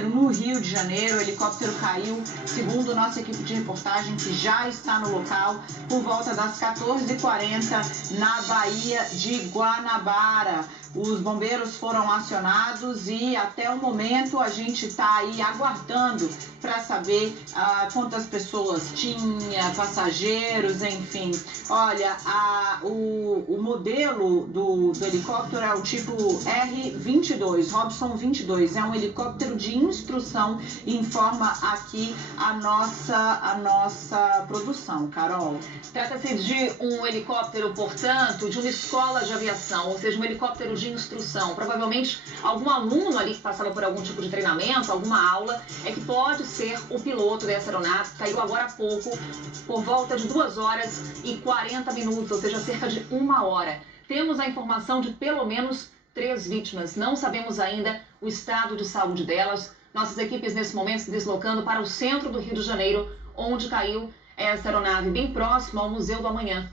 No Rio de Janeiro, o helicóptero caiu, segundo nossa equipe de reportagem, que já está no local, por volta das 14h40, na Baía de Guanabara. Os bombeiros foram acionados e até o momento a gente está aí aguardando para saber quantas pessoas tinha, passageiros, enfim. Olha, o modelo do helicóptero é o tipo R-22, Robson 22. É um helicóptero de instrução, informa aqui a nossa produção, Carol. Trata-se de um helicóptero, portanto, de uma escola de aviação, ou seja, um helicóptero de instrução. Provavelmente algum aluno ali que passava por algum tipo de treinamento, alguma aula, é que pode ser o piloto dessa aeronave. Caiu agora há pouco, por volta de 2h40, ou seja, cerca de 1 hora. Temos a informação de pelo menos 3 vítimas. Não sabemos ainda o estado de saúde delas. Nossas equipes nesse momento se deslocando para o centro do Rio de Janeiro, onde caiu essa aeronave, bem próximo ao Museu do Amanhã.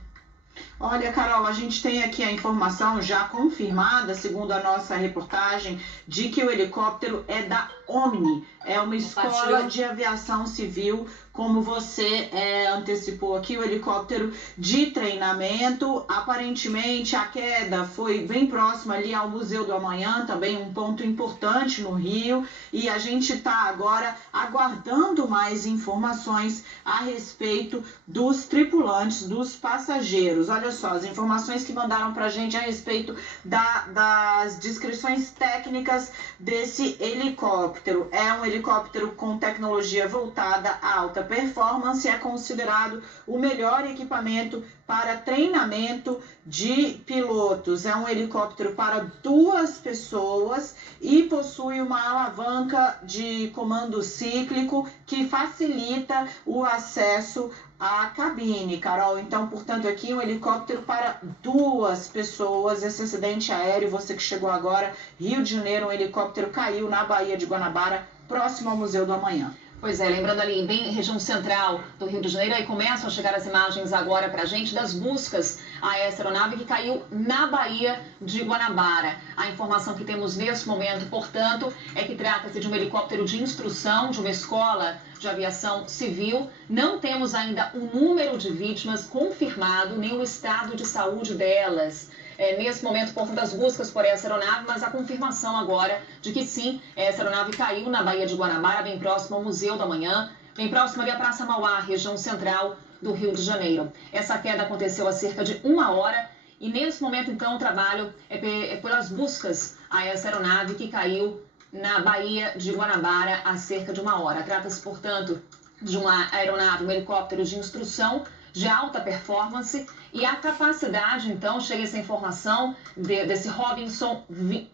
Olha, Carol, a gente tem aqui a informação já confirmada, segundo a nossa reportagem, de que o helicóptero é da Omni, é uma escola de aviação civil, como você antecipou aqui, o helicóptero de treinamento. Aparentemente a queda foi bem próxima ali ao Museu do Amanhã, também um ponto importante no Rio, e a gente está agora aguardando mais informações a respeito dos tripulantes, dos passageiros. Olha só, as informações que mandaram para a gente a respeito das descrições técnicas desse helicóptero. É um helicóptero com tecnologia voltada à alta performance, é considerado o melhor equipamento para treinamento de pilotos. É um helicóptero para 2 pessoas e possui uma alavanca de comando cíclico que facilita o acesso à cabine, Carol. Então, portanto, aqui um helicóptero para 2 pessoas. Esse acidente aéreo, você que chegou agora, Rio de Janeiro, um helicóptero caiu na Baía de Guanabara, próximo ao Museu do Amanhã. Pois é, lembrando ali, bem região central do Rio de Janeiro, aí começam a chegar as imagens agora pra gente das buscas a essa aeronave que caiu na Baía de Guanabara. A informação que temos nesse momento, portanto, é que trata-se de um helicóptero de instrução de uma escola de aviação civil. Não temos ainda o número de vítimas confirmado, nem o estado de saúde delas. Nesse momento, portanto, as buscas por essa aeronave, mas a confirmação agora de que sim, essa aeronave caiu na Baía de Guanabara, bem próximo ao Museu do Amanhã, bem próximo ali à Praça Mauá, região central do Rio de Janeiro. Essa queda aconteceu há cerca de 1 hora e nesse momento, então, o trabalho é pelas buscas a essa aeronave que caiu na Baía de Guanabara há cerca de 1 hora. Trata-se, portanto, de uma aeronave, um helicóptero de instrução de alta performance, e a capacidade, então, chega essa informação desse Robinson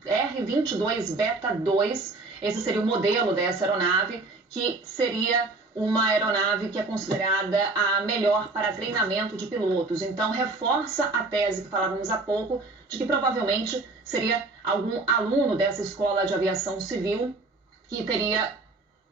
R-22 Beta 2, esse seria o modelo dessa aeronave, que seria uma aeronave que é considerada a melhor para treinamento de pilotos. Então, reforça a tese que falávamos há pouco, de que provavelmente seria algum aluno dessa escola de aviação civil que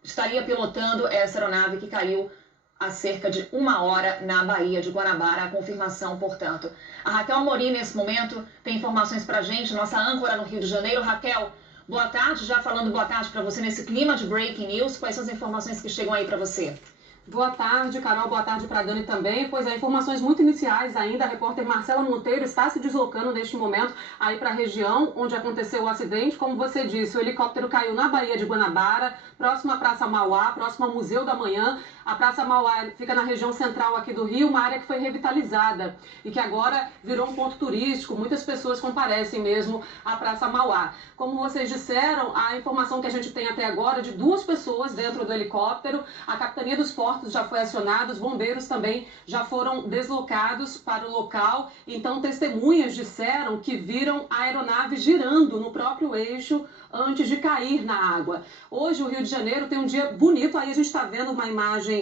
estaria pilotando essa aeronave que caiu há cerca de 1 hora na Baía de Guanabara. A confirmação, portanto. A Raquel Amorim, nesse momento, tem informações pra gente, nossa âncora no Rio de Janeiro. Raquel, boa tarde, já falando boa tarde para você nesse clima de breaking news. Quais são as informações que chegam aí para você? Boa tarde, Carol. Boa tarde para a Dani também. Pois é, informações muito iniciais ainda. A repórter Marcela Monteiro está se deslocando neste momento aí para a região onde aconteceu o acidente. Como você disse, o helicóptero caiu na Baía de Guanabara, próximo à Praça Mauá, próximo ao Museu do Amanhã. A Praça Mauá fica na região central aqui do Rio, uma área que foi revitalizada e que agora virou um ponto turístico. Muitas pessoas comparecem mesmo à Praça Mauá. Como vocês disseram, a informação que a gente tem até agora é de 2 pessoas dentro do helicóptero. A Capitania dos Portos já foi acionada, os bombeiros também já foram deslocados para o local. Então, testemunhas disseram que viram a aeronave girando no próprio eixo antes de cair na água. Hoje, o Rio de Janeiro tem um dia bonito. Aí a gente está vendo uma imagem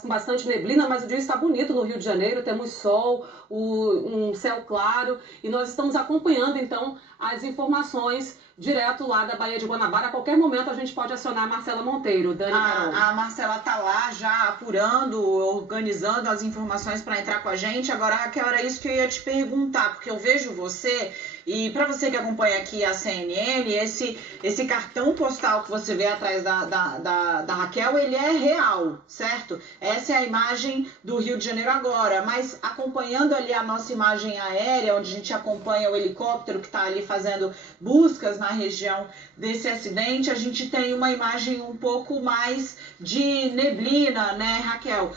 com bastante neblina, mas o dia está bonito no Rio de Janeiro. Temos sol, um céu claro, e nós estamos acompanhando, então, as informações direto lá da Baía de Guanabara. A qualquer momento a gente pode acionar a Marcela Monteiro. Dani, Carol. A Marcela tá lá já apurando, organizando as informações para entrar com a gente. Agora, Raquel, era isso que eu ia te perguntar, porque eu vejo você E para você que acompanha aqui a CNN, esse cartão postal que você vê atrás da Raquel, ele é real, certo? Essa é a imagem do Rio de Janeiro agora, mas acompanhando ali a nossa imagem aérea, onde a gente acompanha o helicóptero que está ali fazendo buscas na região desse acidente, a gente tem uma imagem um pouco mais de neblina, né, Raquel?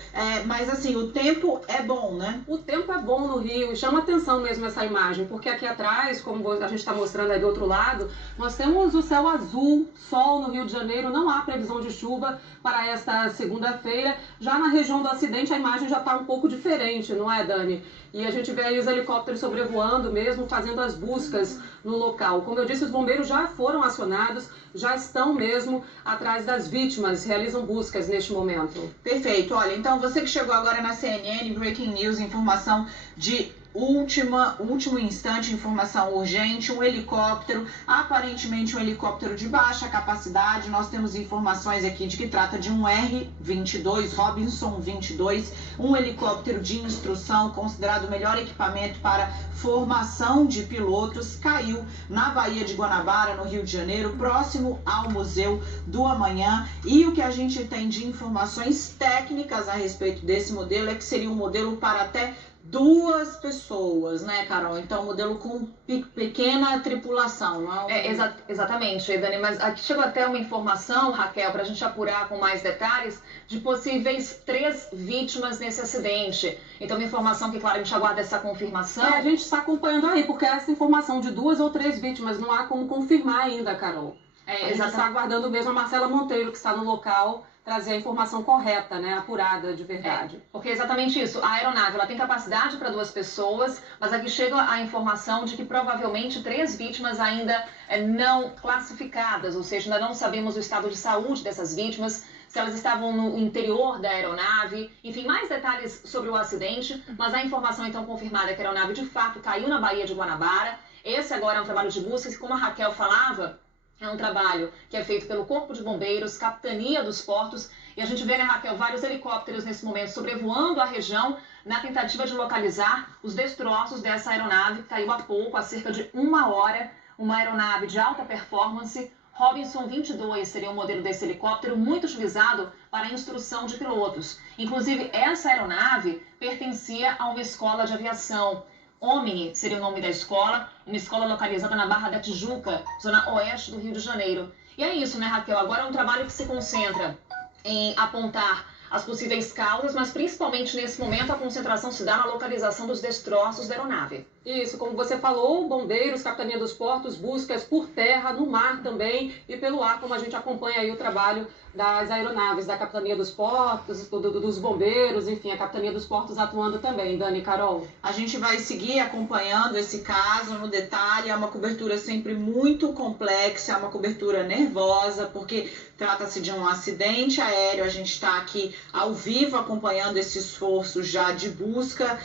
Mas assim, o tempo é bom, né? O tempo é bom no Rio e chama atenção mesmo essa imagem, porque aqui atrás, como a gente está mostrando aí do outro lado, nós temos o céu azul, sol no Rio de Janeiro, não há previsão de chuva para esta segunda-feira. Já na região do acidente a imagem já está um pouco diferente, não é, Dani? E a gente vê aí os helicópteros sobrevoando mesmo, fazendo as buscas no local. Como eu disse, os bombeiros já foram acionados, já estão mesmo atrás das vítimas, realizam buscas neste momento. Perfeito. Olha, então você que chegou agora na CNN, Breaking News, informação de último instante, informação urgente, um helicóptero, aparentemente um helicóptero de baixa capacidade. Nós temos informações aqui de que trata de um R-22, Robinson 22, um helicóptero de instrução, considerado o melhor equipamento para formação de pilotos, caiu na Baía de Guanabara, no Rio de Janeiro, próximo ao Museu do Amanhã. E o que a gente tem de informações técnicas a respeito desse modelo é que seria um modelo para até 2 pessoas, né, Carol? Então, modelo com pequena tripulação, não é? Exatamente, Dani, mas aqui chegou até uma informação, Raquel, para a gente apurar com mais detalhes, de possíveis 3 vítimas nesse acidente. Então, uma informação que, claro, a gente aguarda essa confirmação. A gente está acompanhando aí, porque essa informação de 2 ou 3 vítimas não há como confirmar ainda, Carol. A gente está aguardando mesmo a Marcela Monteiro, que está no local, trazer a informação correta, né, apurada de verdade. Porque é exatamente isso. A aeronave ela tem capacidade para 2 pessoas, mas aqui chega a informação de que provavelmente 3 vítimas ainda não classificadas, ou seja, ainda não sabemos o estado de saúde dessas vítimas, se elas estavam no interior da aeronave, enfim, mais detalhes sobre o acidente, mas a informação então confirmada é que a aeronave de fato caiu na Baía de Guanabara. Esse agora é um trabalho de busca, que, como a Raquel falava, é um trabalho que é feito pelo Corpo de Bombeiros, Capitania dos Portos, e a gente vê, né, Raquel, vários helicópteros nesse momento sobrevoando a região na tentativa de localizar os destroços dessa aeronave que caiu há pouco, há cerca de 1 hora, uma aeronave de alta performance. Robinson 22 seria o modelo desse helicóptero, muito utilizado para a instrução de pilotos. Inclusive, essa aeronave pertencia a uma escola de aviação. Omni seria o nome da escola, uma escola localizada na Barra da Tijuca, zona oeste do Rio de Janeiro. E é isso, né, Raquel? Agora é um trabalho que se concentra em apontar as possíveis causas, mas principalmente nesse momento a concentração se dá na localização dos destroços da aeronave. Isso, como você falou, bombeiros, Capitania dos Portos, buscas por terra, no mar também e pelo ar, como a gente acompanha aí o trabalho das aeronaves, da Capitania dos Portos, dos bombeiros, enfim, a Capitania dos Portos atuando também, Dani e Carol. A gente vai seguir acompanhando esse caso no detalhe, é uma cobertura sempre muito complexa, é uma cobertura nervosa, porque trata-se de um acidente aéreo, a gente está aqui ao vivo acompanhando esse esforço já de busca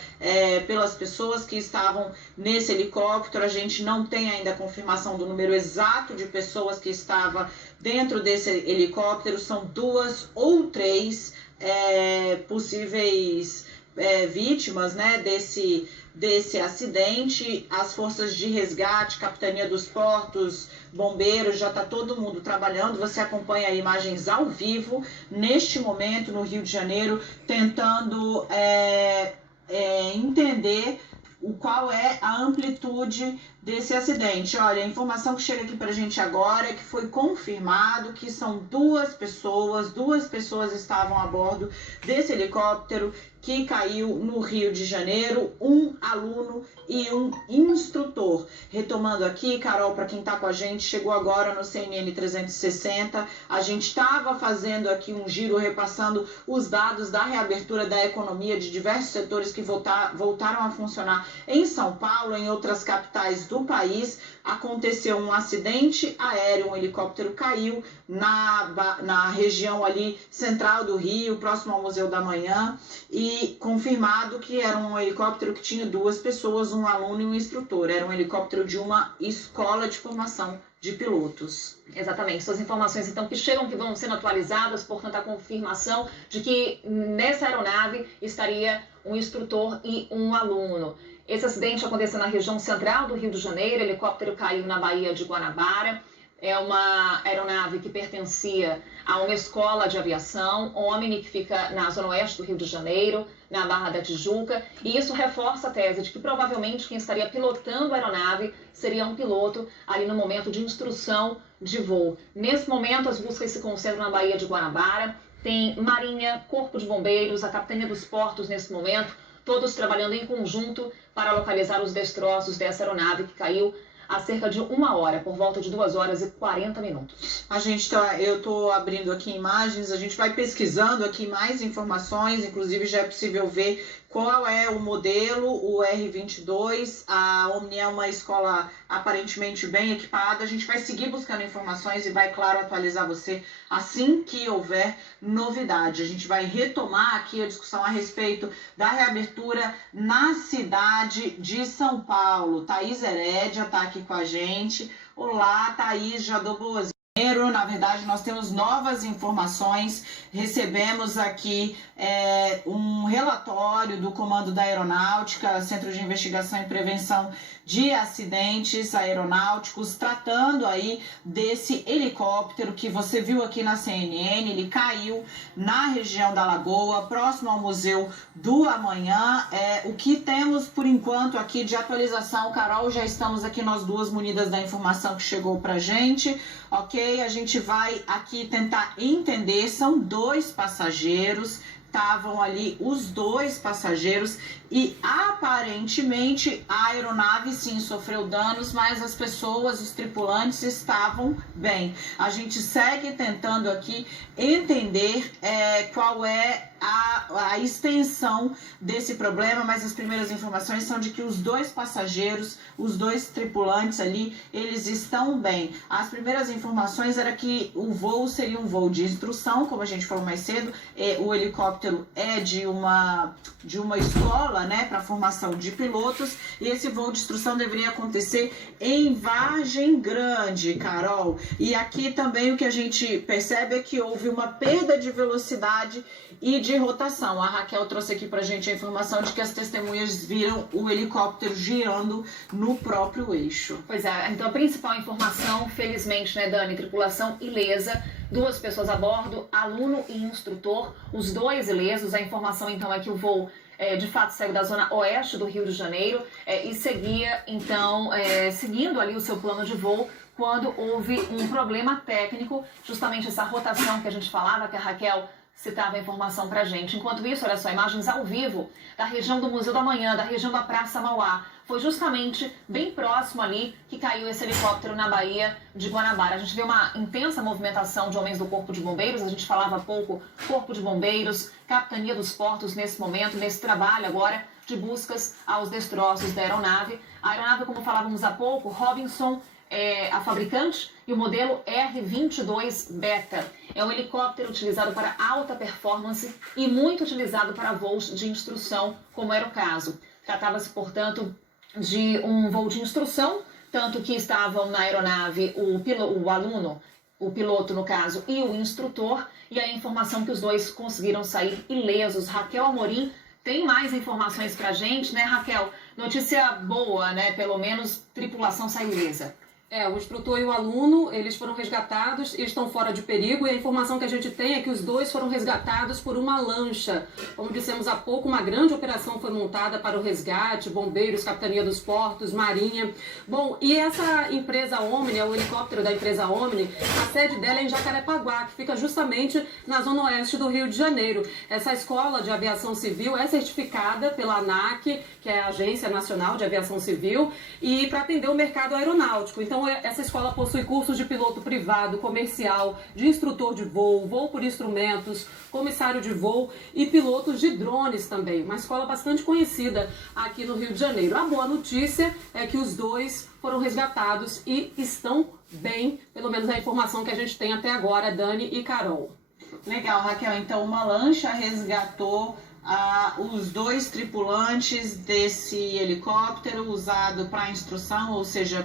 pelas pessoas que estavam nesse helicóptero. A gente não tem ainda a confirmação do número exato de pessoas que estavam dentro desse helicóptero, são 2 ou 3 possíveis vítimas, né, desse acidente. As forças de resgate, Capitania dos Portos, bombeiros, já está todo mundo trabalhando. Você acompanha imagens ao vivo neste momento no Rio de Janeiro, tentando entender qual é a amplitude desse acidente. Olha, a informação que chega aqui para a gente agora é que foi confirmado que são 2 pessoas estavam a bordo desse helicóptero que caiu no Rio de Janeiro, um aluno e um instrutor. Retomando aqui, Carol, para quem está com a gente, chegou agora no CNN 360, a gente estava fazendo aqui um giro, repassando os dados da reabertura da economia de diversos setores que voltaram a funcionar em São Paulo, em outras capitais do país. Aconteceu um acidente aéreo, um helicóptero caiu na região ali central do Rio, próximo ao Museu da Amanhã, e confirmado que era um helicóptero que tinha 2 pessoas, um aluno e um instrutor. Era um helicóptero de uma escola de formação de pilotos. Exatamente, suas informações então que chegam, que vão sendo atualizadas, portanto a confirmação de que nessa aeronave estaria um instrutor e um aluno. Esse acidente aconteceu na região central do Rio de Janeiro. O helicóptero caiu na Baía de Guanabara. É uma aeronave que pertencia a uma escola de aviação, Omni, que fica na zona oeste do Rio de Janeiro, na Barra da Tijuca. E isso reforça a tese de que provavelmente quem estaria pilotando a aeronave seria um piloto ali no momento de instrução de voo. Nesse momento, as buscas se concentram na Baía de Guanabara. Tem Marinha, Corpo de Bombeiros, a Capitania dos Portos nesse momento, todos trabalhando em conjunto para localizar os destroços dessa aeronave que caiu há cerca de 1 hora, por volta de 2 horas e 40 minutos. Eu estou abrindo aqui imagens, a gente vai pesquisando aqui mais informações, inclusive já é possível ver qual é o modelo, o R-22, a Omni é uma escola aparentemente bem equipada. A gente vai seguir buscando informações e vai, claro, atualizar você assim que houver novidade. A gente vai retomar aqui a discussão a respeito da reabertura na cidade de São Paulo. Thaís Herédia está aqui com a gente. Olá, Thaís, já dou boas. Na verdade, nós temos novas informações, recebemos aqui um relatório do Comando da Aeronáutica, Centro de Investigação e Prevenção de Acidentes Aeronáuticos, tratando aí desse helicóptero que você viu aqui na CNN. Ele caiu na região da Lagoa, próximo ao Museu do Amanhã. O que temos por enquanto aqui de atualização, Carol, já estamos aqui nós duas munidas da informação que chegou pra gente. Ok, a gente vai aqui tentar entender, são 2 passageiros, estavam ali os 2 passageiros e aparentemente a aeronave sim sofreu danos, mas as pessoas, os tripulantes estavam bem. A gente segue tentando aqui entender qual é a extensão desse problema, mas as primeiras informações são de que os 2 passageiros, os 2 tripulantes ali, eles estão bem. As primeiras informações era que o voo seria um voo de instrução, como a gente falou mais cedo. O helicóptero é de uma escola, né, para formação de pilotos, e esse voo de instrução deveria acontecer em Vargem Grande, Carol. E aqui também o que a gente percebe é que houve uma perda de velocidade e de rotação. A Raquel trouxe aqui pra gente a informação de que as testemunhas viram o helicóptero girando no próprio eixo. Pois é, então a principal informação, felizmente, né, Dani, tripulação ilesa, 2 pessoas a bordo, aluno e instrutor, os 2 ilesos. A informação então é que o voo de fato saiu da zona oeste do Rio de Janeiro e seguia então seguindo ali o seu plano de voo, quando houve um problema técnico, justamente essa rotação que a gente falava, que a Raquel citava a informação pra gente. Enquanto isso, olha só, imagens ao vivo da região do Museu do Amanhã, da região da Praça Mauá. Foi justamente bem próximo ali que caiu esse helicóptero na Baía de Guanabara. A gente vê uma intensa movimentação de homens do Corpo de Bombeiros, a gente falava há pouco, Corpo de Bombeiros, Capitania dos Portos nesse momento, nesse trabalho agora de buscas aos destroços da aeronave. A aeronave, como falávamos há pouco, Robinson, a fabricante, e o modelo R-22 Beta. É um helicóptero utilizado para alta performance e muito utilizado para voos de instrução, como era o caso. Tratava-se, portanto, de um voo de instrução, tanto que estavam na aeronave o aluno, o piloto no caso, e o instrutor, e a informação que os 2 conseguiram sair ilesos. Raquel Amorim tem mais informações pra gente, né, Raquel? Notícia boa, né? Pelo menos tripulação saiu ilesa. O instrutor e o aluno, eles foram resgatados e estão fora de perigo, e a informação que a gente tem é que os 2 foram resgatados por uma lancha. Como dissemos há pouco, uma grande operação foi montada para o resgate, bombeiros, Capitania dos Portos, Marinha. Bom, e essa empresa Omni, o helicóptero da empresa Omni, a sede dela é em Jacarepaguá, que fica justamente na zona oeste do Rio de Janeiro. Essa escola de aviação civil é certificada pela ANAC, que é a Agência Nacional de Aviação Civil, e para atender o mercado aeronáutico. Então, essa escola possui cursos de piloto privado, comercial, de instrutor de voo, voo por instrumentos, comissário de voo e pilotos de drones também. Uma escola bastante conhecida aqui no Rio de Janeiro. A boa notícia é que os 2 foram resgatados e estão bem, pelo menos a informação que a gente tem até agora, Dani e Carol. Legal, Raquel. Então, uma lancha resgatou os 2 tripulantes desse helicóptero usado para instrução, ou seja,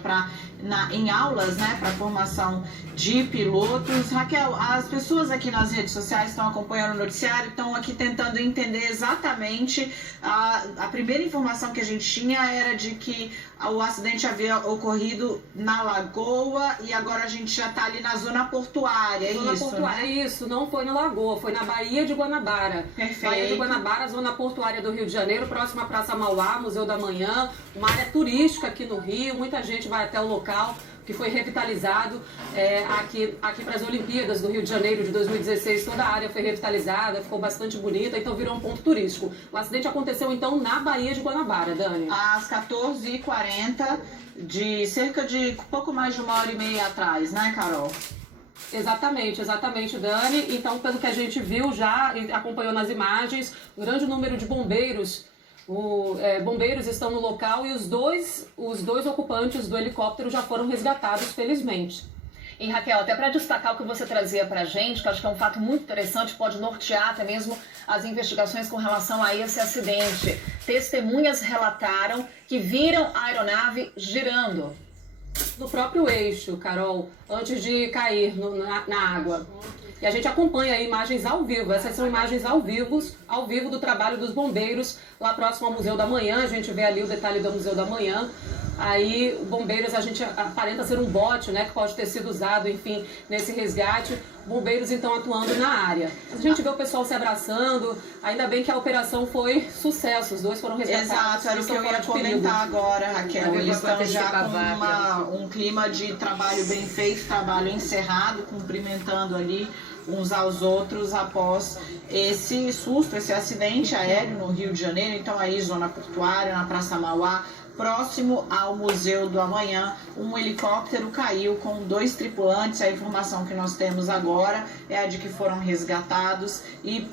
em aulas, né, para formação de pilotos. Raquel, as pessoas aqui nas redes sociais estão acompanhando o noticiário, estão aqui tentando entender exatamente. A primeira informação que a gente tinha era de que o acidente havia ocorrido na Lagoa e agora a gente já está ali na zona portuária, né? Isso, não foi na Lagoa, foi na Baía de Guanabara. Perfeito. Baía de Guanabara, zona portuária do Rio de Janeiro, próxima à Praça Mauá, Museu da Manhã, uma área turística aqui no Rio, muita gente vai até o local, que foi revitalizado aqui para as Olimpíadas do Rio de Janeiro de 2016, toda a área foi revitalizada, ficou bastante bonita, então virou um ponto turístico. O acidente aconteceu então na Baía de Guanabara, Dani. Às 14h40, de cerca de pouco mais de 1h30 atrás, né, Carol? Exatamente, Dani. Então, pelo que a gente viu já, acompanhou nas imagens, um grande número de bombeiros. Bombeiros estão no local e os dois ocupantes do helicóptero já foram resgatados, felizmente. E Raquel, até para destacar o que você trazia para a gente, que acho que é um fato muito interessante, pode nortear até mesmo as investigações com relação a esse acidente. Testemunhas relataram que viram a aeronave girando no próprio eixo, Carol, antes de cair na água. E a gente acompanha aí imagens ao vivo. Essas são imagens ao vivo do trabalho dos bombeiros lá próximo ao Museu da Manhã. A gente vê ali o detalhe do Museu da Manhã. Aí, bombeiros, a gente aparenta ser um bote, né, que pode ter sido usado, enfim, nesse resgate. Bombeiros, então, atuando na área. A gente vê o pessoal se abraçando. Ainda bem que a operação foi sucesso. Os dois foram resgatados. Exato, era o que eu ia comentar agora, Raquel. Eles estão já com um clima de trabalho bem feito, trabalho encerrado, cumprimentando ali uns aos outros após esse susto, esse acidente aéreo no Rio de Janeiro. Então, aí, zona portuária, na Praça Mauá, próximo ao Museu do Amanhã, um helicóptero caiu com 2 tripulantes. A informação que nós temos agora é a de que foram resgatados e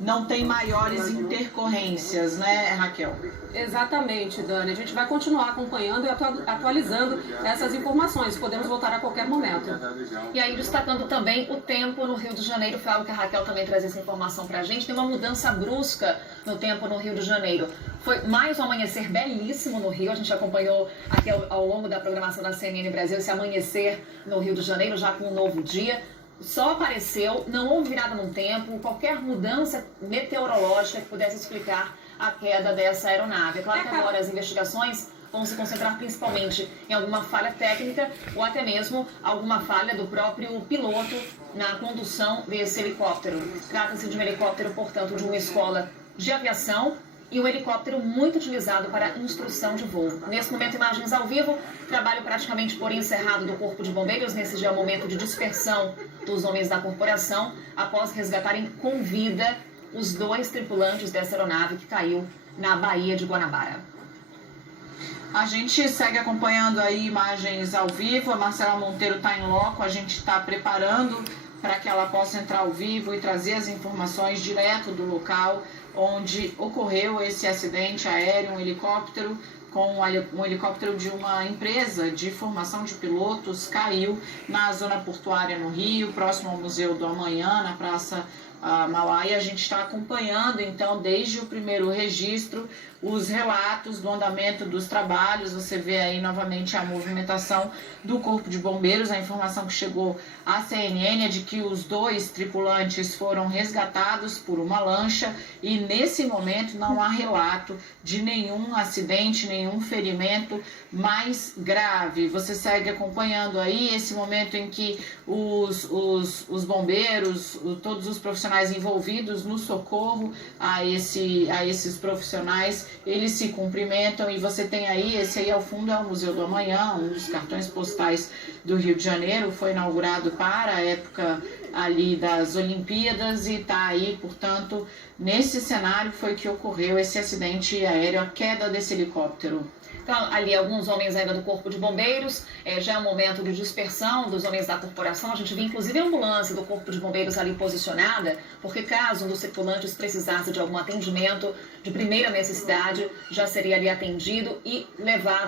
não tem maiores intercorrências, né, Raquel? Exatamente, Dani. A gente vai continuar acompanhando e atualizando essas informações. Podemos voltar a qualquer momento. E aí, destacando também o tempo no Rio de Janeiro, foi algo que a Raquel também traz essa informação pra gente. Tem uma mudança brusca no tempo no Rio de Janeiro. Foi mais um amanhecer belíssimo no Rio. A gente acompanhou aqui ao longo da programação da CNN Brasil esse amanhecer no Rio de Janeiro, já com um novo dia. Só apareceu, não houve virada no tempo, qualquer mudança meteorológica que pudesse explicar a queda dessa aeronave. É claro que agora as investigações vão se concentrar principalmente em alguma falha técnica ou até mesmo alguma falha do próprio piloto na condução desse helicóptero. Trata-se de um helicóptero, portanto, de uma escola de aviação e um helicóptero muito utilizado para instrução de voo. Nesse momento, imagens ao vivo, trabalho praticamente por encerrado do Corpo de Bombeiros. Nesse dia é o momento de dispersão dos homens da corporação após resgatarem com vida os 2 tripulantes dessa aeronave que caiu na Baía de Guanabara. A gente segue acompanhando aí imagens ao vivo. A Marcela Monteiro está em loco, a gente está preparando para que ela possa entrar ao vivo e trazer as informações direto do local onde ocorreu esse acidente aéreo, um helicóptero um helicóptero de uma empresa de formação de pilotos caiu na zona portuária no Rio, próximo ao Museu do Amanhã, na Praça Mauá, e a gente está acompanhando, então, desde o primeiro registro, os relatos do andamento dos trabalhos. Você vê aí novamente a movimentação do Corpo de Bombeiros. A informação que chegou à CNN é de que os 2 tripulantes foram resgatados por uma lancha e nesse momento não há relato de nenhum acidente, nenhum ferimento mais grave. Você segue acompanhando aí esse momento em que os bombeiros, todos os profissionais envolvidos no socorro a esses profissionais, eles se cumprimentam e você tem aí, esse aí ao fundo é o Museu do Amanhã, um dos cartões postais do Rio de Janeiro, foi inaugurado para a época ali das Olimpíadas e está aí, portanto, nesse cenário foi que ocorreu esse acidente aéreo, a queda desse helicóptero. Então, ali alguns homens ainda do Corpo de Bombeiros, já é um momento de dispersão dos homens da corporação. A gente viu inclusive a ambulância do Corpo de Bombeiros ali posicionada, porque caso um dos tripulantes precisasse de algum atendimento de primeira necessidade, já seria ali atendido e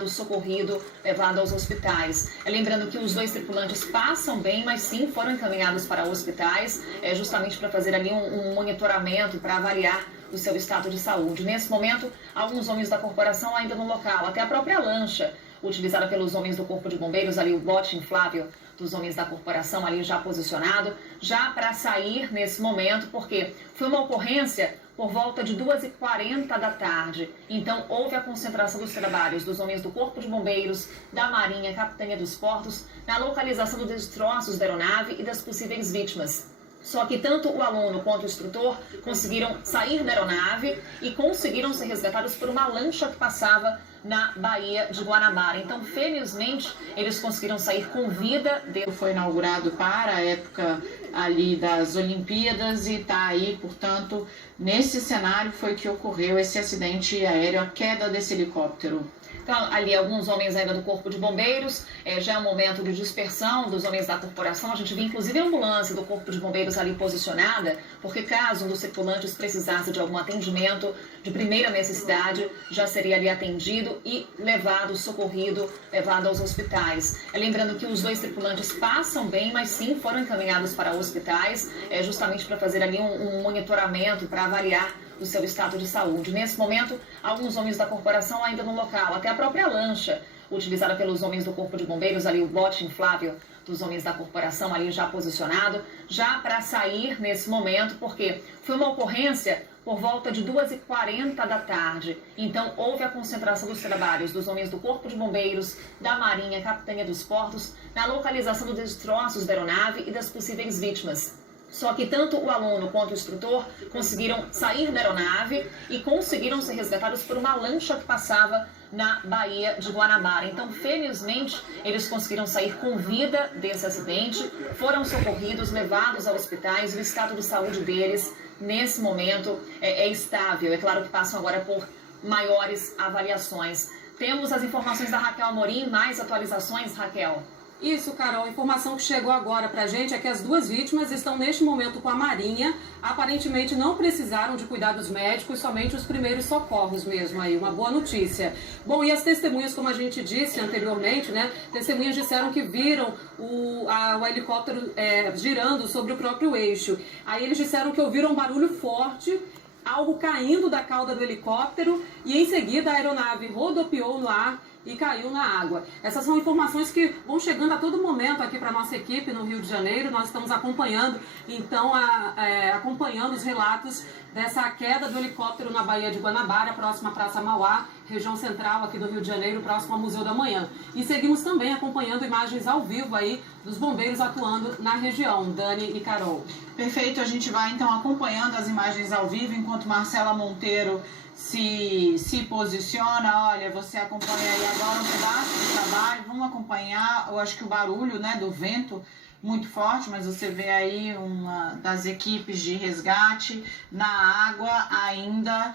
socorrido, levado aos hospitais. Lembrando que os 2 tripulantes passam bem, mas sim foram encaminhados para hospitais, justamente para fazer ali um monitoramento, para avaliar o seu estado de saúde. Nesse momento, alguns homens da corporação ainda no local, até a própria lancha utilizada pelos homens do Corpo de Bombeiros, ali o bote inflável dos homens da corporação ali já posicionado, já para sair nesse momento, porque foi uma ocorrência por volta de 2h40 da tarde. Então, houve a concentração dos trabalhos dos homens do Corpo de Bombeiros, da Marinha, Capitania dos Portos, na localização dos destroços da aeronave e das possíveis vítimas. Só que tanto o aluno quanto o instrutor conseguiram sair da aeronave e conseguiram ser resgatados por uma lancha que passava na Baía de Guanabara. Então, felizmente, eles conseguiram sair com vida. Foi inaugurado para a época ali das Olimpíadas e está aí, portanto, nesse cenário foi que ocorreu esse acidente aéreo, a queda desse helicóptero. Então, ali alguns homens ainda do Corpo de Bombeiros, já é um momento de dispersão dos homens da corporação. A gente viu inclusive a ambulância do Corpo de Bombeiros ali posicionada, porque caso um dos tripulantes precisasse de algum atendimento de primeira necessidade, já seria ali atendido e levado, socorrido, levado aos hospitais. Lembrando que os dois tripulantes passam bem, mas sim foram encaminhados para hospitais, justamente para fazer ali um monitoramento, para avaliar o seu estado de saúde. Nesse momento, alguns homens da corporação ainda no local, até a própria lancha utilizada pelos homens do Corpo de Bombeiros, ali o bote inflável dos homens da corporação ali já posicionado, já para sair nesse momento, porque foi uma ocorrência por volta de 2h40 da tarde. Então, houve a concentração dos trabalhos dos homens do Corpo de Bombeiros, da Marinha, Capitania dos Portos, na localização dos destroços da aeronave e das possíveis vítimas. Só que tanto o aluno quanto o instrutor conseguiram sair da aeronave e conseguiram ser resgatados por uma lancha que passava na Baía de Guanabara. Então, felizmente, eles conseguiram sair com vida desse acidente, foram socorridos, levados a hospitais. O estado de saúde deles, nesse momento, é estável. É claro que passam agora por maiores avaliações. Temos as informações da Raquel Amorim, mais atualizações, Raquel? Isso, Carol, a informação que chegou agora pra gente é que as duas vítimas estão neste momento com a Marinha, aparentemente não precisaram de cuidados médicos, somente os primeiros socorros mesmo aí, uma boa notícia. Bom, e as testemunhas, como a gente disse anteriormente, né, testemunhas disseram que viram o helicóptero girando sobre o próprio eixo. Aí eles disseram que ouviram um barulho forte, algo caindo da cauda do helicóptero e em seguida a aeronave rodopiou no ar e caiu na água. Essas são informações que vão chegando a todo momento aqui para a nossa equipe no Rio de Janeiro. Nós estamos acompanhando, então, acompanhando os relatos dessa queda do helicóptero na Baía de Guanabara, próxima à Praça Mauá, região central aqui do Rio de Janeiro, próximo ao Museu da Manhã. E seguimos também acompanhando imagens ao vivo aí dos bombeiros atuando na região, Dani e Carol. Perfeito, a gente vai então acompanhando as imagens ao vivo, enquanto Marcela Monteiro se posiciona. Olha, você acompanha aí agora um pedaço do trabalho, vamos acompanhar, eu acho que o barulho, né, do vento muito forte, mas você vê aí uma das equipes de resgate na água ainda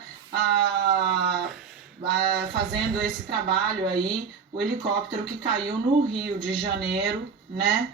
fazendo esse trabalho aí, o helicóptero que caiu no Rio de Janeiro, né,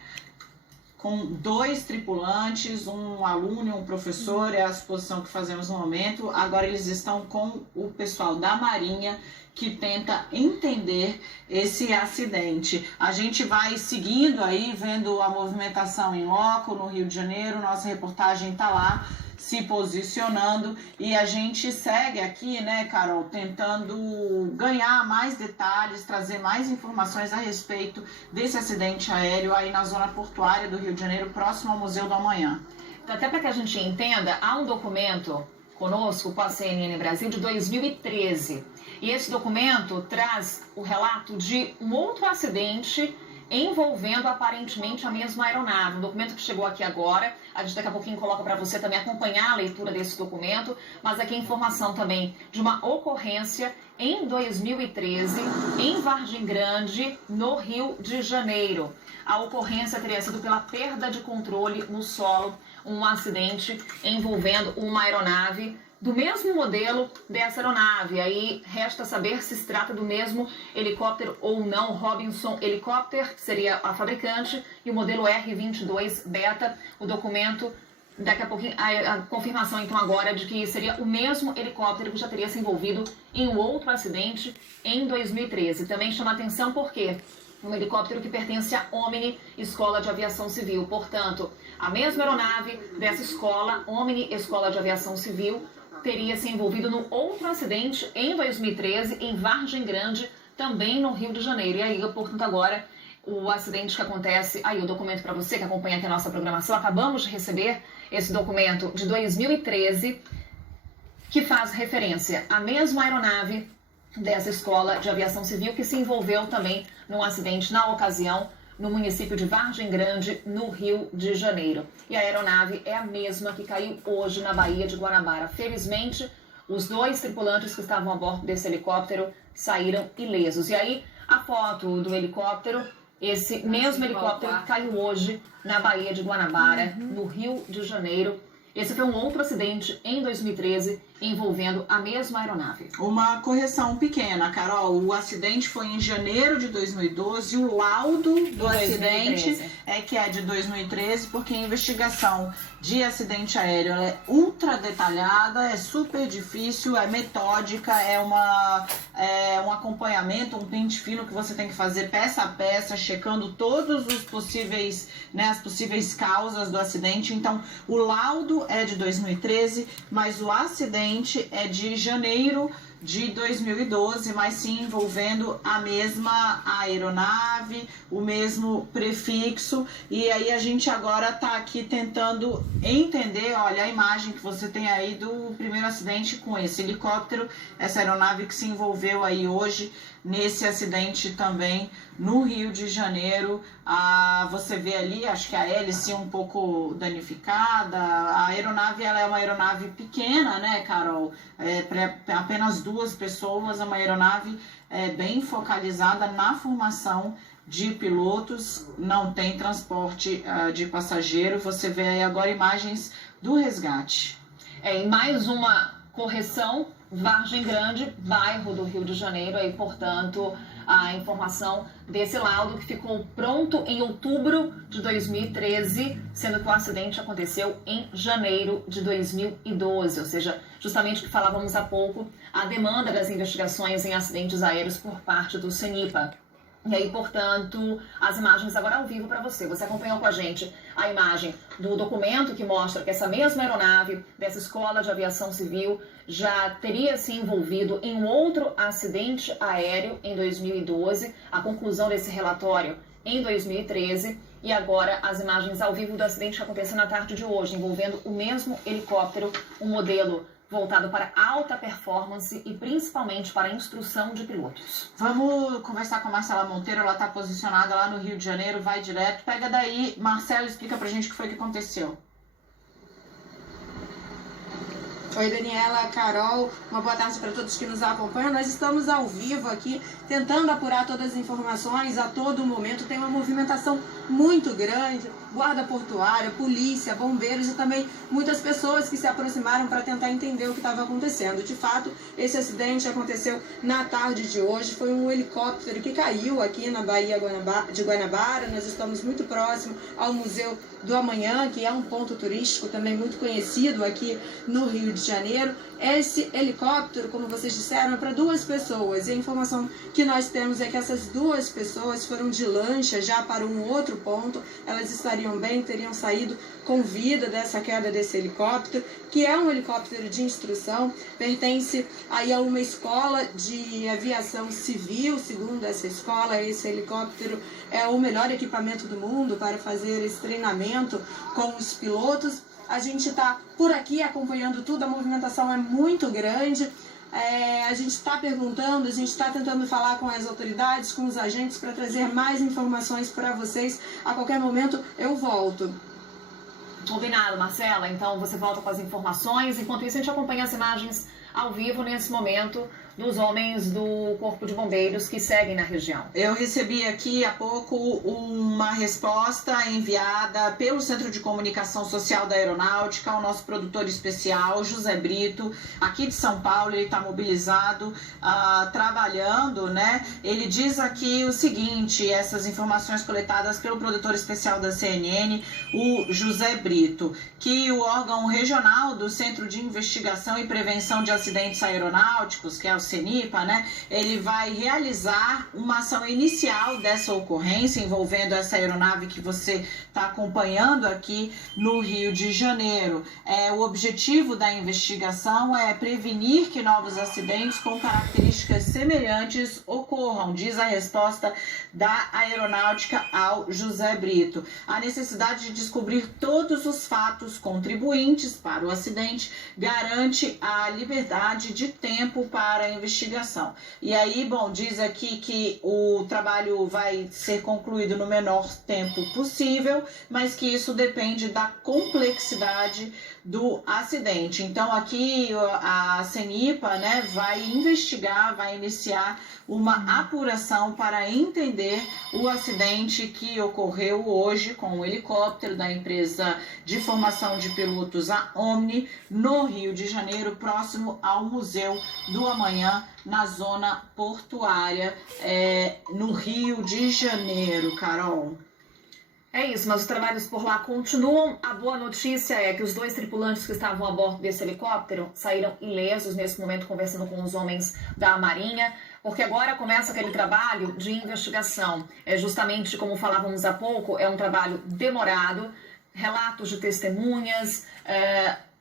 com 2 tripulantes, um aluno e um professor, é a suposição que fazemos no momento. Agora eles estão com o pessoal da Marinha, que tenta entender esse acidente. A gente vai seguindo aí, vendo a movimentação em loco no Rio de Janeiro, nossa reportagem está lá, se posicionando, e a gente segue aqui, né, Carol, tentando ganhar mais detalhes, trazer mais informações a respeito desse acidente aéreo aí na zona portuária do Rio de Janeiro, próximo ao Museu do Amanhã. Então, até para que a gente entenda, há um documento conosco, com a CNN Brasil, de 2013, e esse documento traz o relato de um outro acidente envolvendo aparentemente a mesma aeronave. Um documento que chegou aqui agora, a gente daqui a pouquinho coloca para você também acompanhar a leitura desse documento, mas aqui a informação também de uma ocorrência em 2013, em Vargem Grande, no Rio de Janeiro. A ocorrência teria sido pela perda de controle no solo, um acidente envolvendo uma aeronave do mesmo modelo dessa aeronave. Aí resta saber se trata do mesmo helicóptero ou não. Robinson Helicopter seria a fabricante e o modelo R-22 Beta. O documento, daqui a pouquinho, a confirmação então agora de que seria o mesmo helicóptero que já teria se envolvido em um outro acidente em 2013. Também chama atenção porque um helicóptero que pertence à Omni, Escola de Aviação Civil. Portanto, a mesma aeronave dessa escola, Omni Escola de Aviação Civil, teria se envolvido no outro acidente em 2013 em Vargem Grande, também no Rio de Janeiro. E aí, portanto, agora o acidente que acontece, aí o documento para você que acompanha aqui a nossa programação, acabamos de receber esse documento de 2013, que faz referência à mesma aeronave dessa escola de aviação civil que se envolveu também num acidente na ocasião no município de Vargem Grande, no Rio de Janeiro. E a aeronave é a mesma que caiu hoje na Baía de Guanabara. Felizmente, os 2 tripulantes que estavam a bordo desse helicóptero saíram ilesos. E aí, a foto do helicóptero, esse mesmo helicóptero que caiu hoje na Baía de Guanabara, no Rio de Janeiro. Esse foi um outro acidente em 2013 envolvendo a mesma aeronave. Uma correção pequena, Carol. O acidente foi em janeiro de 2012 e o laudo do acidente é que é de 2013, porque a investigação de acidente aéreo é ultra detalhada, é super difícil, é metódica, é um acompanhamento, um pente fino que você tem que fazer peça a peça, checando todos os possíveis, né, as possíveis causas do acidente. Então, o laudo é de 2013, mas o acidente é de janeiro de 2012, mas sim envolvendo a mesma aeronave, o mesmo prefixo. E aí a gente agora está aqui tentando entender, olha a imagem que você tem aí do primeiro acidente com esse helicóptero, essa aeronave que se envolveu aí hoje nesse acidente também no Rio de Janeiro. Você vê ali, acho que a hélice um pouco danificada. A aeronave, ela é uma aeronave pequena, né, Carol? Para apenas 2 pessoas, é uma aeronave bem focalizada na formação de pilotos, não tem transporte de passageiro. Você vê aí agora imagens do resgate. Em mais uma correção, Vargem Grande, bairro do Rio de Janeiro, aí, portanto, a informação desse laudo que ficou pronto em outubro de 2013, sendo que o acidente aconteceu em janeiro de 2012, ou seja, justamente o que falávamos há pouco, a demanda das investigações em acidentes aéreos por parte do CENIPA. E aí, portanto, as imagens agora ao vivo para você. Você acompanhou com a gente a imagem do documento que mostra que essa mesma aeronave dessa escola de aviação civil já teria se envolvido em um outro acidente aéreo em 2012. A conclusão desse relatório em 2013. E agora as imagens ao vivo do acidente que aconteceu na tarde de hoje, envolvendo o mesmo helicóptero, um modelo voltado para alta performance e principalmente para a instrução de pilotos. Vamos conversar com a Marcela Monteiro, ela está posicionada lá no Rio de Janeiro, vai direto. Pega daí, Marcela, explica pra gente o que foi que aconteceu. Oi, Daniela, Carol, uma boa tarde para todos que nos acompanham. Nós estamos ao vivo aqui, tentando apurar todas as informações a todo momento. Tem uma movimentação muito grande, guarda portuária, polícia, bombeiros e também muitas pessoas que se aproximaram para tentar entender o que estava acontecendo. De fato, esse acidente aconteceu na tarde de hoje. Foi um helicóptero que caiu aqui na Baía de Guanabara. Nós estamos muito próximo ao Museu do Amanhã, que é um ponto turístico também muito conhecido aqui no Rio de Janeiro. Esse helicóptero, como vocês disseram, é para 2 pessoas. E a informação que nós temos é que essas 2 pessoas foram de lancha já para um outro ponto. Elas estariam bem, teriam saído com vida dessa queda desse helicóptero, que é um helicóptero de instrução, pertence aí a uma escola de aviação civil. Segundo essa escola, esse helicóptero é o melhor equipamento do mundo para fazer esse treinamento com os pilotos. A gente está por aqui acompanhando tudo, a movimentação é muito grande. A gente está perguntando, a gente está tentando falar com as autoridades, com os agentes, para trazer mais informações para vocês. A qualquer momento eu volto. Combinado, Marcela. Então você volta com as informações. Enquanto isso, a gente acompanha as imagens ao vivo nesse momento dos homens do Corpo de Bombeiros que seguem na região. Eu recebi aqui há pouco uma resposta enviada pelo Centro de Comunicação Social da Aeronáutica ao nosso produtor especial, José Brito, aqui de São Paulo. Ele está mobilizado, trabalhando, né? Ele diz aqui o seguinte, essas informações coletadas pelo produtor especial da CNN, o José Brito, que o órgão regional do Centro de Investigação e Prevenção de Acidentes Aeronáuticos, que é o CENIPA, né, ele vai realizar uma ação inicial dessa ocorrência envolvendo essa aeronave que você está acompanhando aqui no Rio de Janeiro. O objetivo da investigação é prevenir que novos acidentes com características semelhantes ocorram, diz a resposta da Aeronáutica ao José Brito. A necessidade de descobrir todos os fatos contribuintes para o acidente garante a liberdade de tempo para a investigação. E aí, bom, diz aqui que o trabalho vai ser concluído no menor tempo possível, mas que isso depende da complexidade do acidente. Então aqui a CENIPA, né, vai investigar, vai iniciar uma apuração para entender o acidente que ocorreu hoje com o helicóptero da empresa de formação de pilotos, a Omni, no Rio de Janeiro, próximo ao Museu do Amanhã, na zona portuária, no Rio de Janeiro, Carol. É isso, mas os trabalhos por lá continuam. A boa notícia é que os 2 tripulantes que estavam a bordo desse helicóptero saíram ilesos nesse momento, conversando com os homens da Marinha, porque agora começa aquele trabalho de investigação. Justamente como falávamos há pouco, é um trabalho demorado, relatos de testemunhas,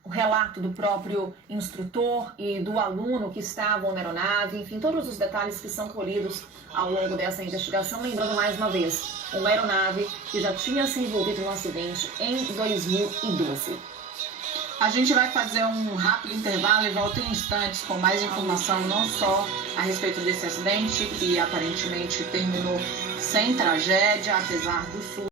o relato do próprio instrutor e do aluno que estavam na aeronave, enfim, todos os detalhes que são colhidos ao longo dessa investigação. Lembrando mais uma vez, uma aeronave que já tinha se envolvido no acidente em 2012. A gente vai fazer um rápido intervalo e volta em instantes com mais informação, não só a respeito desse acidente, que aparentemente terminou sem tragédia, apesar do susto.